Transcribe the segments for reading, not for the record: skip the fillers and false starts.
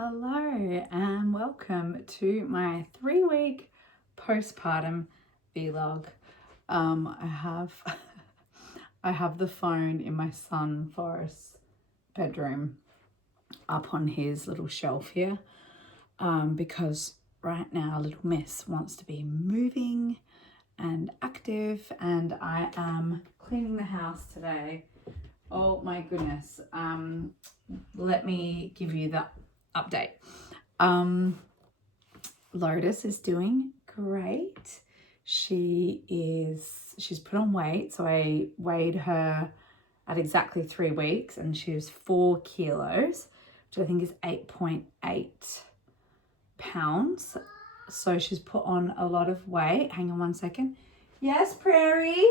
Hello and welcome to my 3-week postpartum vlog. I have the phone in my son Forrest's bedroom up on his little shelf here because right now little miss wants to be moving and active, and I am cleaning the house today. Oh my goodness. Let me give you the update. Lotus is doing great. She's put on weight. So I weighed her at exactly 3 weeks and she was 4 kilos, which I think is 8.8 pounds. So she's put on a lot of weight. Hang on one second. Yes, Prairie?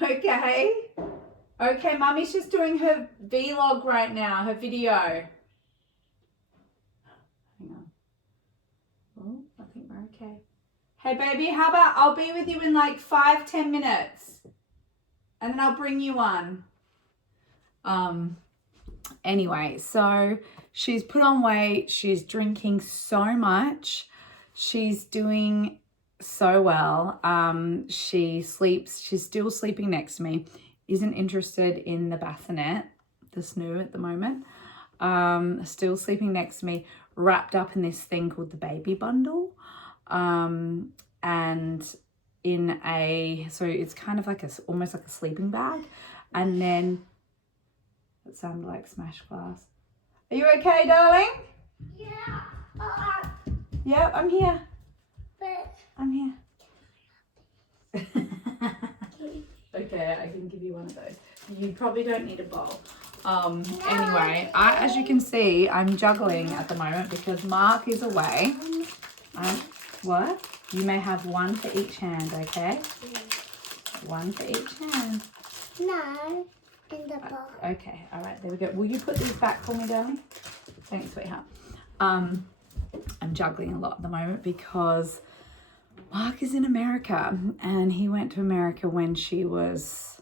Okay. Okay, Mummy's just doing her vlog right now, her video. Hang on. Oh, I think we're okay. Hey, baby, how about I'll be with you in like 5-10 minutes and then I'll bring you one. Anyway, so she's put on weight. She's drinking so much. She's doing so well. She's still sleeping next to me, isn't interested in the bassinet, the snoo at the moment. Still sleeping next to me, wrapped up in this thing called the baby bundle, and so it's kind of like almost like a sleeping bag. And then it sounded like smashed glass. Are you okay, darling? Yeah. Yep, I'm here. But I'm here. Okay, I can give you one of those. You probably don't need a bowl. Anyway, as you can see, I'm juggling at the moment because Mark is away. What? You may have one for each hand, okay? One for each hand. no, in the bowl. Okay, all right, there we go. Will you put these back for me, darling? Thanks, sweetheart. I'm juggling a lot at the moment because Mark is in America and he went to America when she was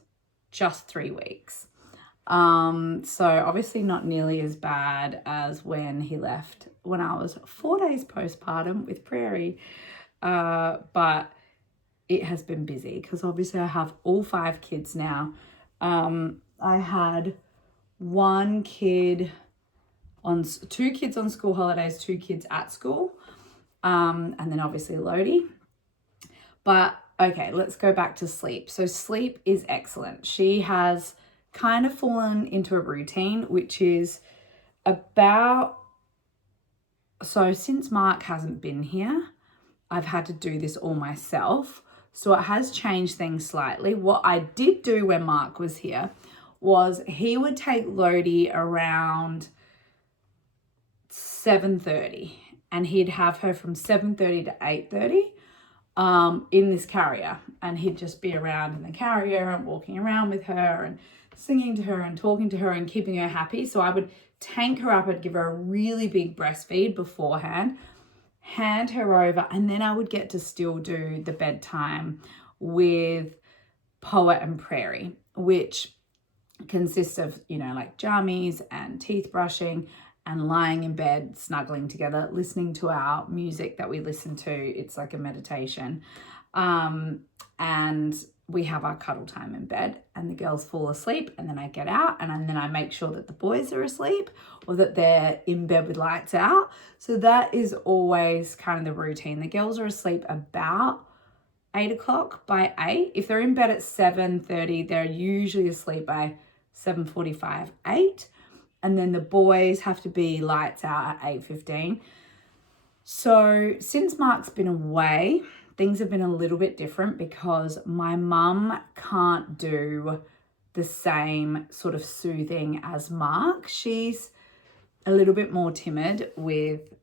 just 3 weeks. So obviously not nearly as bad as when he left when I was 4 days postpartum with Prairie. But it has been busy because obviously I have all 5 kids now. I had 2 kids on school holidays, 2 kids at school, and then obviously Lodi. But okay, let's go back to sleep. So sleep is excellent. She has kind of fallen into a routine, which is so since Mark hasn't been here, I've had to do this all myself. So it has changed things slightly. What I did do when Mark was here was he would take Lodi around 7:30 and he'd have her from 7:30 to 8:30 in this carrier, and he'd just be around in the carrier and walking around with her and singing to her and talking to her and keeping her happy. So I would tank her up, I'd give her a really big breastfeed beforehand, hand her over, and then I would get to still do the bedtime with Poet and Prairie, which consists of, like jammies and teeth brushing and lying in bed, snuggling together, listening to our music that we listen to. It's like a meditation. And we have our cuddle time in bed, and the girls fall asleep, and then I get out and then I make sure that the boys are asleep or that they're in bed with lights out. So that is always kind of the routine. The girls are asleep about 8 o'clock by 8. If they're in bed at 7:30, they're usually asleep by 7:45, 8. And then the boys have to be lights out at 8:15. So since Mark's been away, things have been a little bit different because my mum can't do the same sort of soothing as Mark. She's a little bit more timid with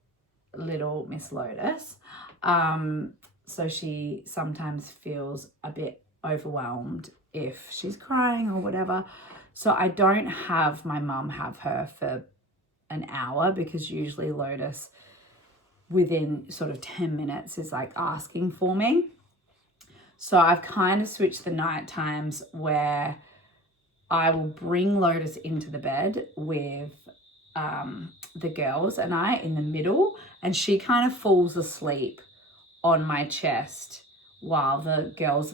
little Miss Lotus. So she sometimes feels a bit overwhelmed if she's crying or whatever. So I don't have my mum have her for an hour because usually Lotus within sort of 10 minutes is like asking for me. So I've kind of switched the night times where I will bring Lotus into the bed with the girls and I in the middle, and she kind of falls asleep on my chest while the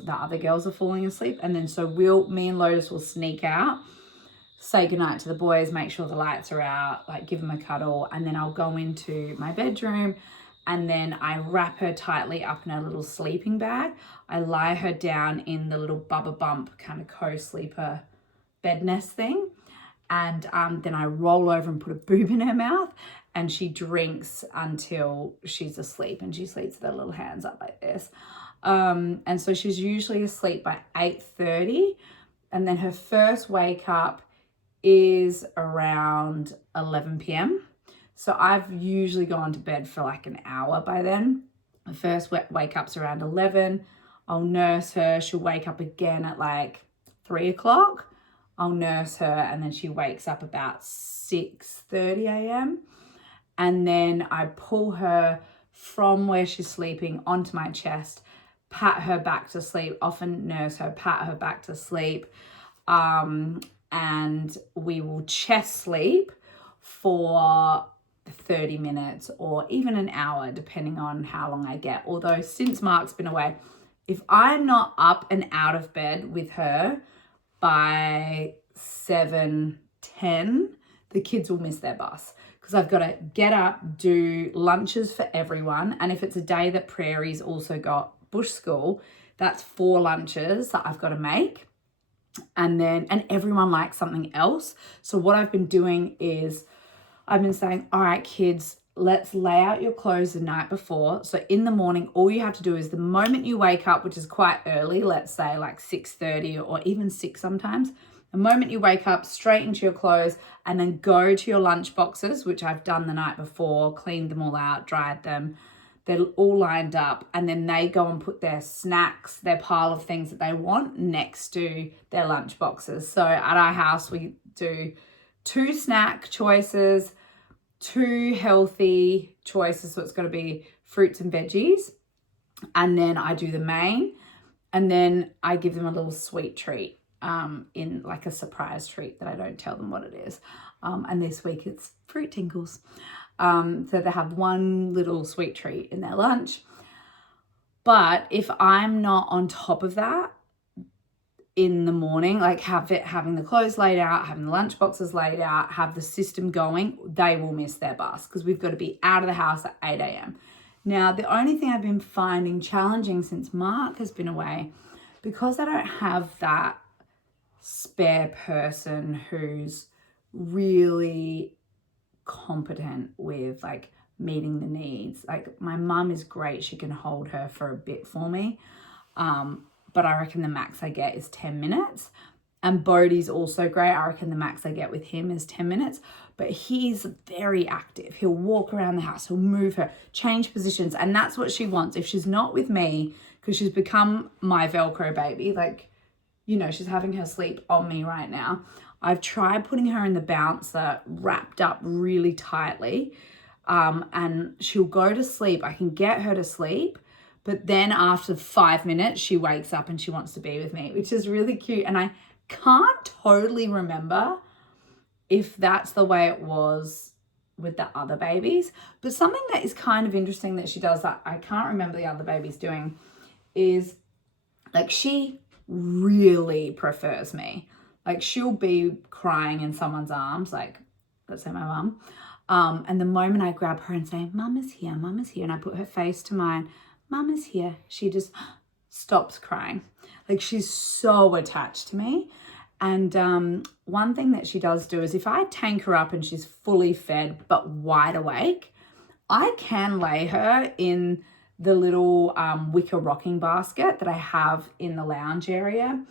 other girls are falling asleep. And then so me and Lotus will sneak out, say goodnight to the boys, make sure the lights are out, like give them a cuddle, and then I'll go into my bedroom and then I wrap her tightly up in a little sleeping bag. I lie her down in the little Bubba Bump kind of co-sleeper bed nest thing, and then I roll over and put a boob in her mouth, and she drinks until she's asleep, and she sleeps with her little hands up like this. And so she's usually asleep by 8:30, and then her first wake up is around 11 p.m. So I've usually gone to bed for like an hour by then. The first wake up's around 11. I'll nurse her. She'll wake up again at like 3 o'clock. I'll nurse her, and then she wakes up about 6:30 a.m. And then I pull her from where she's sleeping onto my chest, pat her back to sleep, often nurse her, pat her back to sleep. And we will chest sleep for 30 minutes or even an hour, depending on how long I get. Although since Mark's been away, if I'm not up and out of bed with her by 7:10, the kids will miss their bus, because I've got to get up, do lunches for everyone. And if it's a day that Prairie's also got bush school, that's 4 lunches that I've got to make. And everyone likes something else. So what I've been doing is I've been saying, all right, kids, let's lay out your clothes the night before. So in the morning, all you have to do is the moment you wake up, which is quite early, let's say like 6:30 or even 6 sometimes, the moment you wake up, straight into your clothes, and then go to your lunch boxes, which I've done the night before, cleaned them all out, dried them. They're all lined up, and then they go and put their snacks, their pile of things that they want, next to their lunch boxes. So at our house, we do 2 snack choices, 2 healthy choices. So it's got to be fruits and veggies. And then I do the main, and then I give them a little sweet treat, in like a surprise treat that I don't tell them what it is. And this week it's fruit tinkles. So they have one little sweet treat in their lunch. But if I'm not on top of that in the morning, like having the clothes laid out, having the lunch boxes laid out, have the system going, they will miss their bus, because we've got to be out of the house at 8 a.m. Now, the only thing I've been finding challenging since Mark has been away, because I don't have that spare person who's really competent with like meeting the needs. Like my mum is great, she can hold her for a bit for me, but I reckon the max I get is 10 minutes. And Bodhi's also great. I reckon the max I get with him is 10 minutes, but he's very active. He'll walk around the house, he'll move her, change positions, and that's what she wants. If she's not with me, because she's become my Velcro baby, like, you know, she's having her sleep on me right now. I've tried putting her in the bouncer wrapped up really tightly, and she'll go to sleep. I can get her to sleep, but then after 5 minutes, she wakes up and she wants to be with me, which is really cute. And I can't totally remember if that's the way it was with the other babies, but something that is kind of interesting that she does that I can't remember the other babies doing is, like, she really prefers me. Like, she'll be crying in someone's arms, like, let's say my mum. And the moment I grab her and say, Mum is here, and I put her face to mine, Mum is here, she just stops crying. Like, she's so attached to me. And one thing that she does do is if I tank her up and she's fully fed but wide awake, I can lay her in the little wicker rocking basket that I have in the lounge area.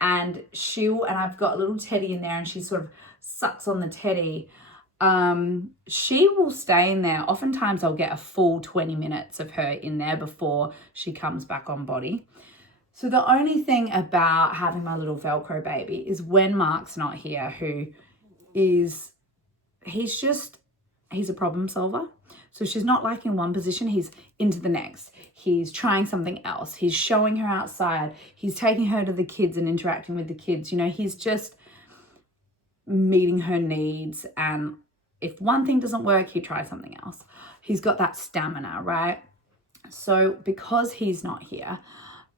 And I've got a little teddy in there, and she sort of sucks on the teddy. She will stay in there. Oftentimes I'll get a full 20 minutes of her in there before she comes back on body. So the only thing about having my little Velcro baby is when Mark's not here, he's a problem solver. So she's not liking one position, he's into the next. He's trying something else. He's showing her outside. He's taking her to the kids and interacting with the kids. You know, he's just meeting her needs. And if one thing doesn't work, he tries something else. He's got that stamina, right? So because he's not here,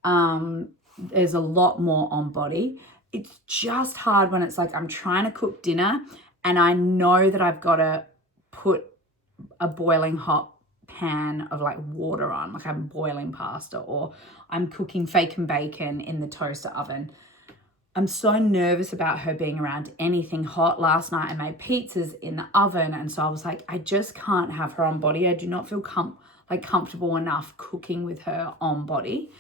there's a lot more on body. It's just hard when it's like I'm trying to cook dinner and I know that I've got to put a boiling hot pan of like water on, like I'm boiling pasta or I'm cooking fake and bacon in the toaster oven. I'm so nervous about her being around anything hot. Last night I made pizzas in the oven, and so I was like, I just can't have her on body. I do not feel comfortable enough cooking with her on body.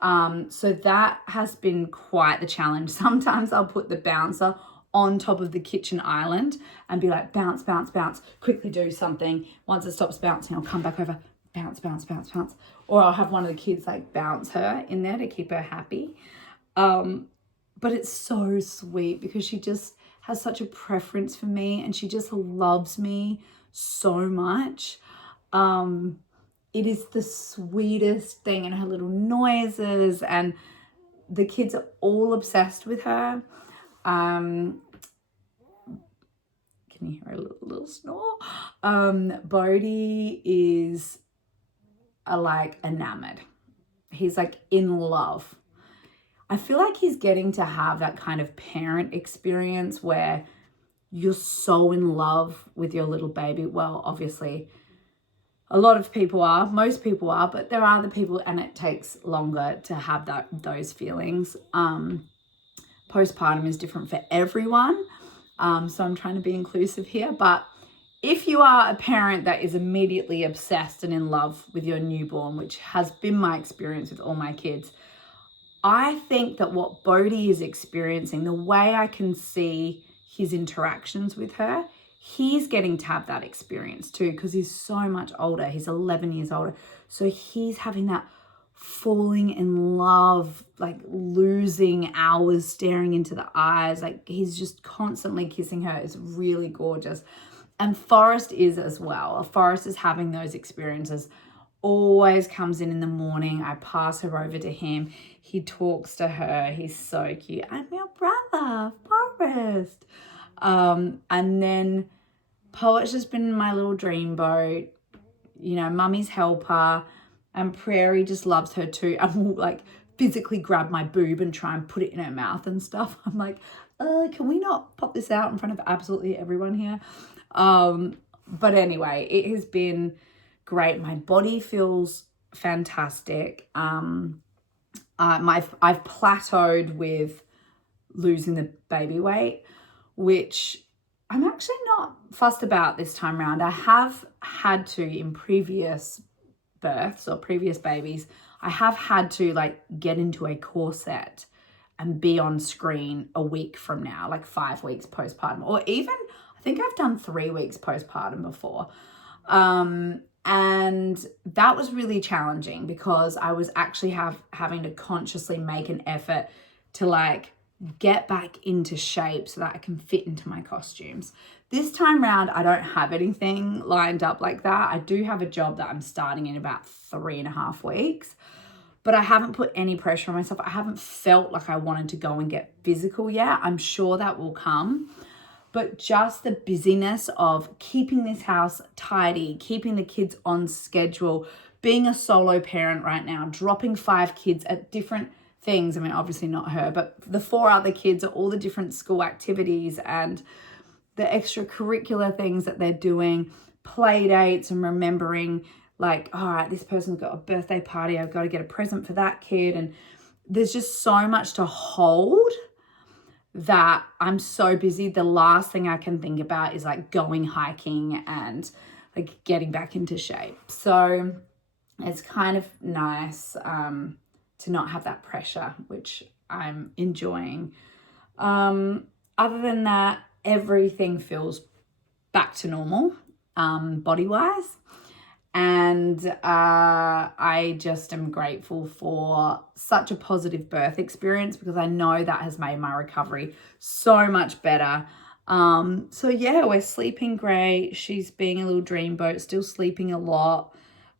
So that has been quite the challenge. Sometimes I'll put the bouncer on top of the kitchen island and be like, bounce, bounce, bounce, quickly do something. Once it stops bouncing, I'll come back over, bounce, bounce, bounce, bounce. Or I'll have one of the kids like bounce her in there to keep her happy. But it's so sweet because she just has such a preference for me and she just loves me so much. It is the sweetest thing, and her little noises, and the kids are all obsessed with her. Can you hear a little snore? Bodhi is like enamored. He's like in love. I feel like he's getting to have that kind of parent experience where you're so in love with your little baby. Well, obviously, a lot of people are, most people are, but there are the people, and it takes longer to have those feelings. Postpartum is different for everyone. So I'm trying to be inclusive here, but if you are a parent that is immediately obsessed and in love with your newborn, which has been my experience with all my kids, I think that what Bodhi is experiencing, the way I can see his interactions with her, he's getting to have that experience too, because he's so much older. He's 11 years older. So he's having that falling in love, like losing hours staring into the eyes. Like he's just constantly kissing her. It's really gorgeous. And Forrest is as well. Forrest is having those experiences. Always comes in the morning. I pass her over to him. He talks to her. He's so cute. I'm your brother, Forrest. And then Poet's just been my little dreamboat, you know, mummy's helper, and Prairie just loves her too. And will like physically grab my boob and try and put it in her mouth and stuff. I'm like, can we not pop this out in front of absolutely everyone here? But anyway, it has been great. My body feels fantastic. I've plateaued with losing the baby weight, which I'm actually not fussed about this time around. I have had to, in previous births or previous babies, I have had to like get into a corset and be on screen a week from now, like 5 weeks postpartum, or even I think I've done 3 weeks postpartum before. And that was really challenging because I was actually having to consciously make an effort to like get back into shape so that I can fit into my costumes. This time round, I don't have anything lined up like that. I do have a job that I'm starting in about 3.5 weeks, but I haven't put any pressure on myself. I haven't felt like I wanted to go and get physical yet. I'm sure that will come. But just the busyness of keeping this house tidy, keeping the kids on schedule, being a solo parent right now, dropping 5 kids at different things. I mean, obviously not her, but the 4 other kids at all the different school activities and the extracurricular things that they're doing, play dates, and remembering like, all right, this person's got a birthday party. I've got to get a present for that kid. And there's just so much to hold that I'm so busy. The last thing I can think about is like going hiking and like getting back into shape. So it's kind of nice to not have that pressure, which I'm enjoying. Other than that, everything feels back to normal body-wise. And I just am grateful for such a positive birth experience because I know that has made my recovery so much better. So yeah, we're sleeping great. She's being a little dreamboat, still sleeping a lot.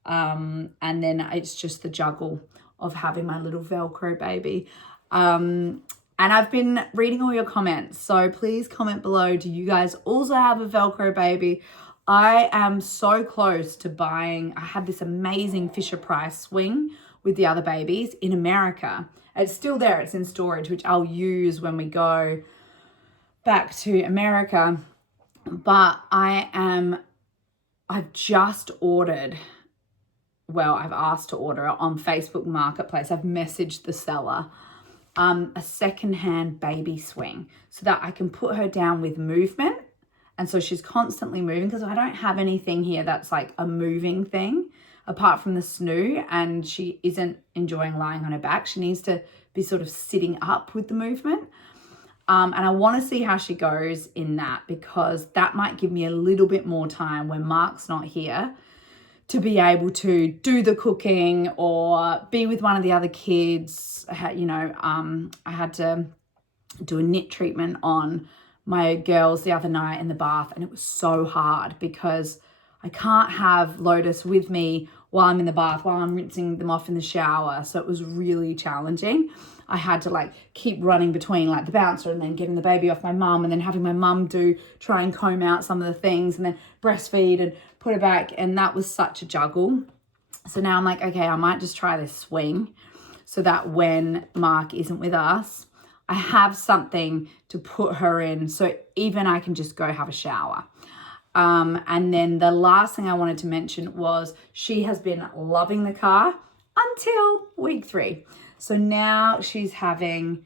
And then it's just the juggle of having my little Velcro baby. And I've been reading all your comments, so please comment below. Do you guys also have a Velcro baby? I am so close to buying. I had this amazing Fisher-Price swing with the other babies in America. It's still there. It's in storage, which I'll use when we go back to America. But I've just ordered, well, I've asked to order it on Facebook Marketplace. I've messaged the seller a secondhand baby swing so that I can put her down with movement. And so she's constantly moving, because I don't have anything here that's like a moving thing apart from the snoo, and she isn't enjoying lying on her back. She needs to be sort of sitting up with the movement. And I want to see how she goes in that, because that might give me a little bit more time when Mark's not here to be able to do the cooking or be with one of the other kids. I had to do a knit treatment on my girls the other night in the bath, and it was so hard because I can't have Lotus with me while I'm in the bath, while I'm rinsing them off in the shower. So it was really challenging. I had to like keep running between like the bouncer and then getting the baby off my mum, and then having my mum try and comb out some of the things, and then breastfeed and put her back. And that was such a juggle. So now I'm like, okay, I might just try this swing so that when Mark isn't with us, I have something to put her in, so even I can just go have a shower. And then the last thing I wanted to mention was she has been loving the car until week 3. So now she's having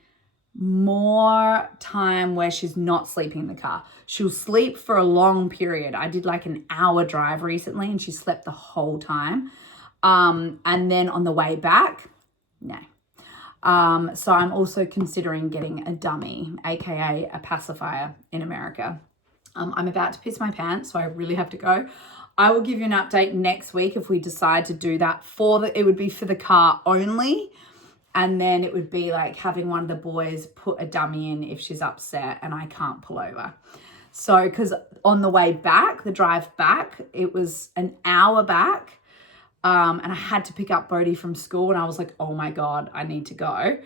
more time where she's not sleeping in the car. She'll sleep for a long period. I did like an hour drive recently and she slept the whole time. And then on the way back, no. So I'm also considering getting a dummy, aka a pacifier in America. I'm about to piss my pants, so I really have to go. I will give you an update next week if we decide to do that. It would be for the car only, and then it would be like having one of the boys put a dummy in if she's upset and I can't pull over. So, because on the way back, the drive back, it was an hour back, and I had to pick up Bodhi from school, and I was like, oh my God, I need to go.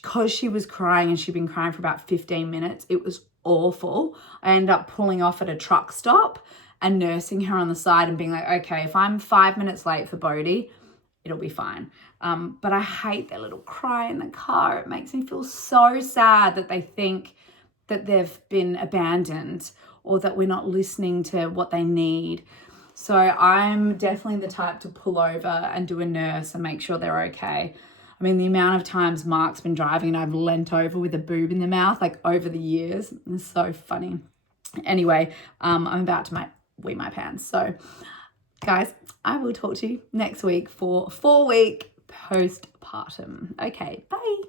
Because she was crying, and she'd been crying for about 15 minutes. It was awful. I ended up pulling off at a truck stop and nursing her on the side and being like, okay, if I'm 5 minutes late for Bodhi, it'll be fine. But I hate their little cry in the car. It makes me feel so sad that they think that they've been abandoned or that we're not listening to what they need. So I'm definitely the type to pull over and do a nurse and make sure they're okay. I mean, the amount of times Mark's been driving and I've leant over with a boob in the mouth, like over the years, it's so funny. Anyway, I'm about to wee my pants. So guys, I will talk to you next week for 4-week postpartum. Okay, bye.